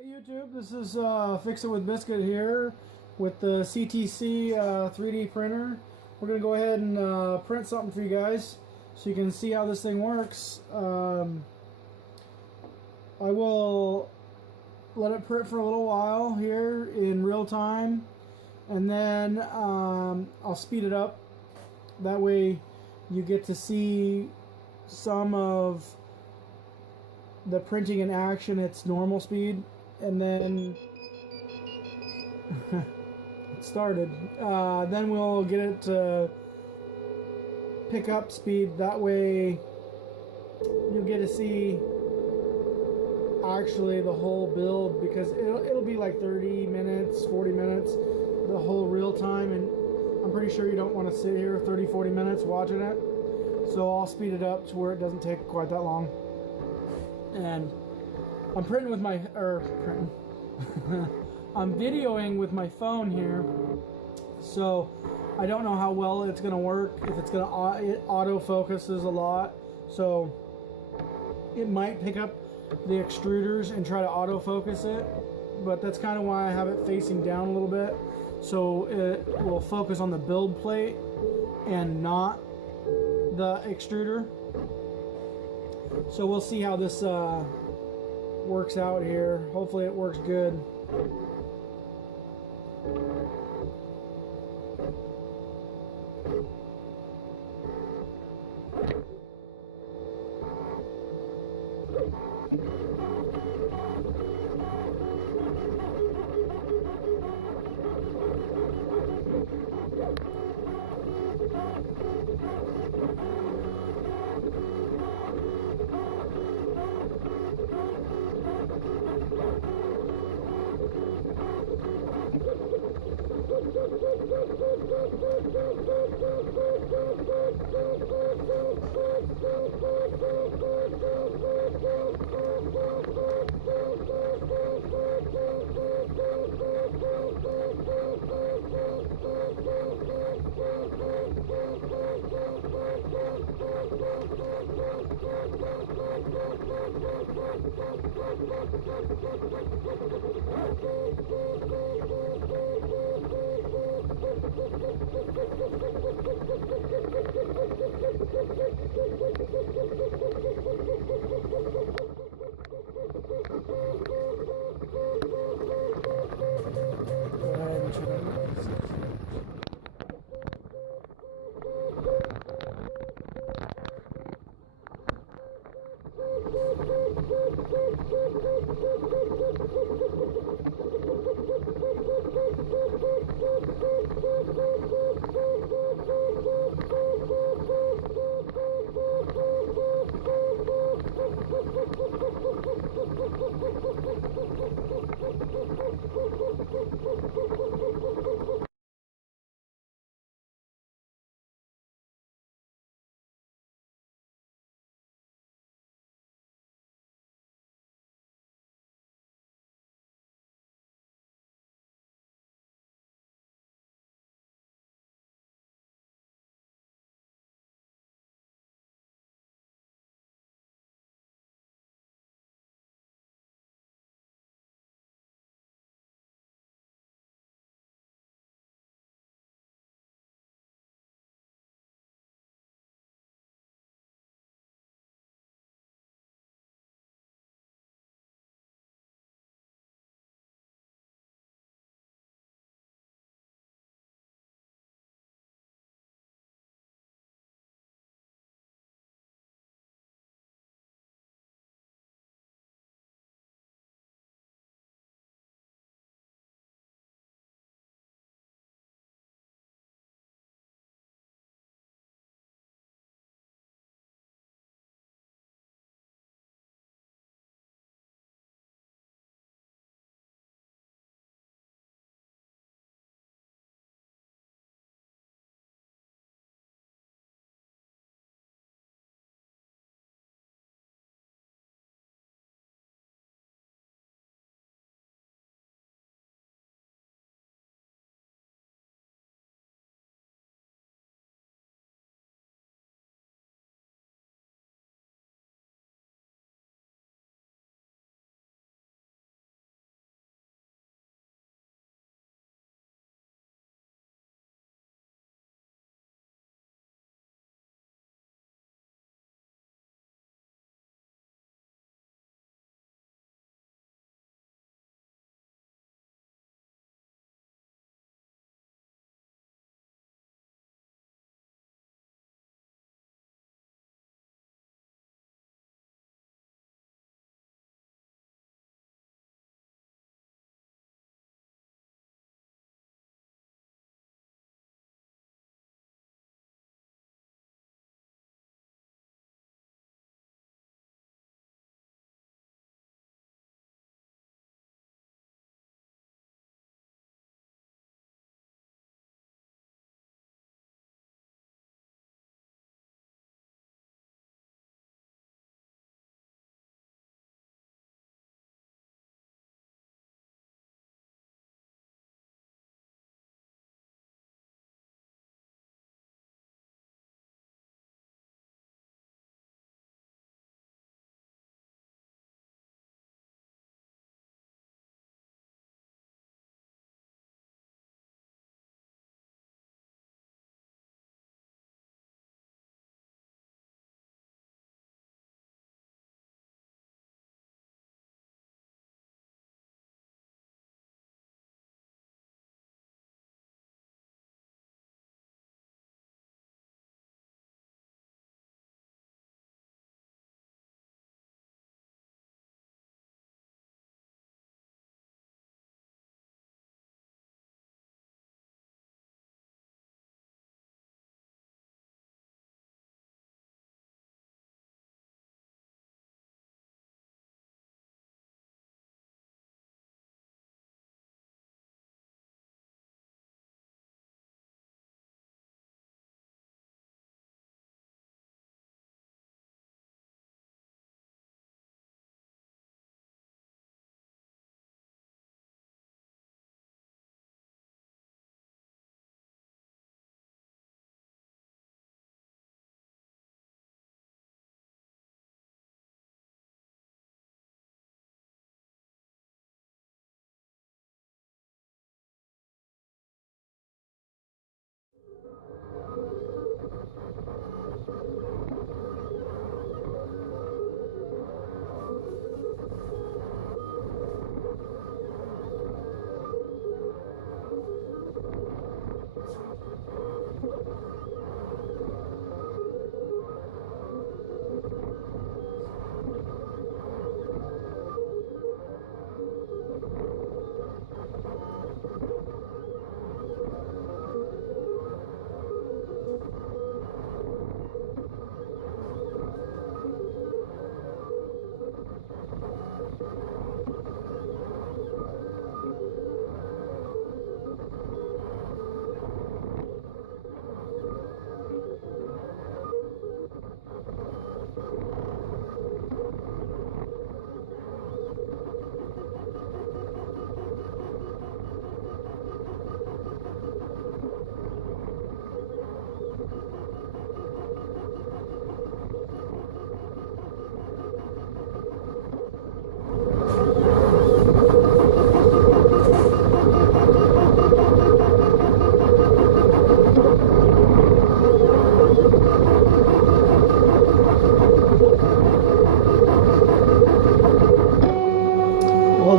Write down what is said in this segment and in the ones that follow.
Hey YouTube, this is Fix It with Biscuit here with the CTC 3D printer. We're going to go ahead and print something for you guys so you can see how this thing works. I will let it print for a little while here in real time, and then I'll speed it up. That way you get to see some of the printing in action, its normal speed. And then it started. Then we'll get it to pick up speed. That way you'll get to see actually the whole build, because it'll be like 30 minutes, 40 minutes, the whole real time. And I'm pretty sure you don't want to sit here 30-40 minutes watching it. So I'll speed it up to where it doesn't take quite that long. And I'm printing with my, I'm videoing with my phone here, so I don't know how well it's going to work, if it's going to, it auto focuses a lot, so it might pick up the extruders and try to auto focus it, but that's kind of why I have it facing down a little bit, so it will focus on the build plate and not the extruder. So we'll see how this works out here. Hopefully it works good.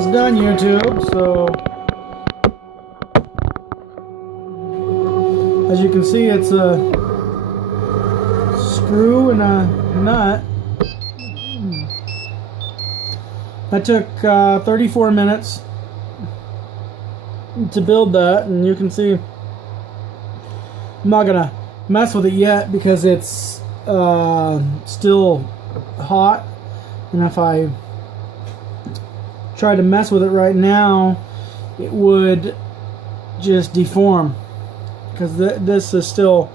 almost done, YouTube. So as you can see, it's a screw and a nut. That took 34 minutes to build that, and you can see I'm not gonna mess with it yet because it's still hot, and if I try to mess with it right now, it would just deform because this is still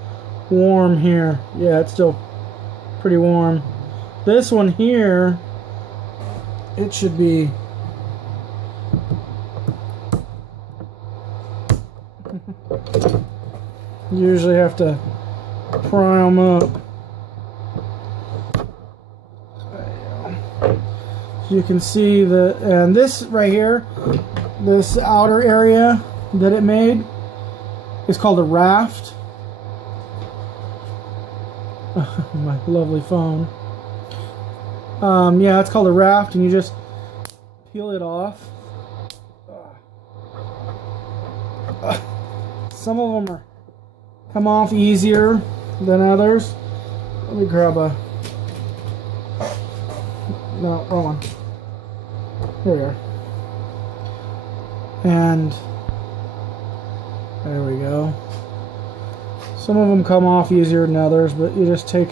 warm here. Yeah, it's still pretty warm. This one here, it should be you usually have to pry them up. You can see that, and this right here, this outer area that it made is called a raft. My lovely phone. Yeah, it's called a raft, and you just peel it off. Some of them come off easier than others. Let me grab a... No, wrong one. Here we are. And there we go. Some of them come off easier than others, but you just take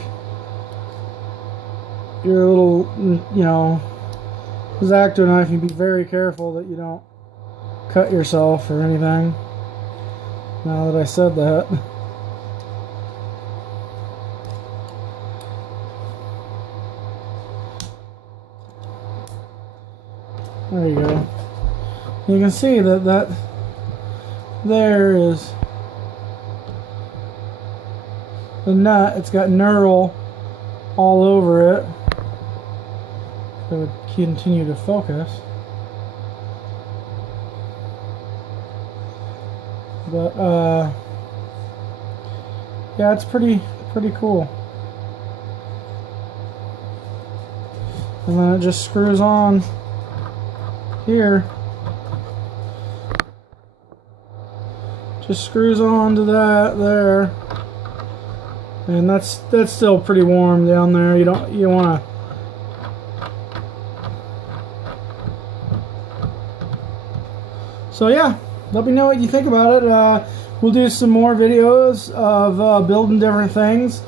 your little, you know, X-Acto knife and be very careful that you don't cut yourself or anything. Now that I said that. There you go. You can see that there is the nut. It's got knurl all over it. It would continue to focus. But yeah, it's pretty cool. And then it just screws on here. Just screws on to that there. And that's still pretty warm down there. You don't want to. So yeah, let me know what you think about it. We'll do some more videos of building different things.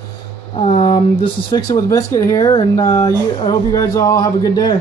This is Fix It with Biscuit here, and I hope you guys all have a good day.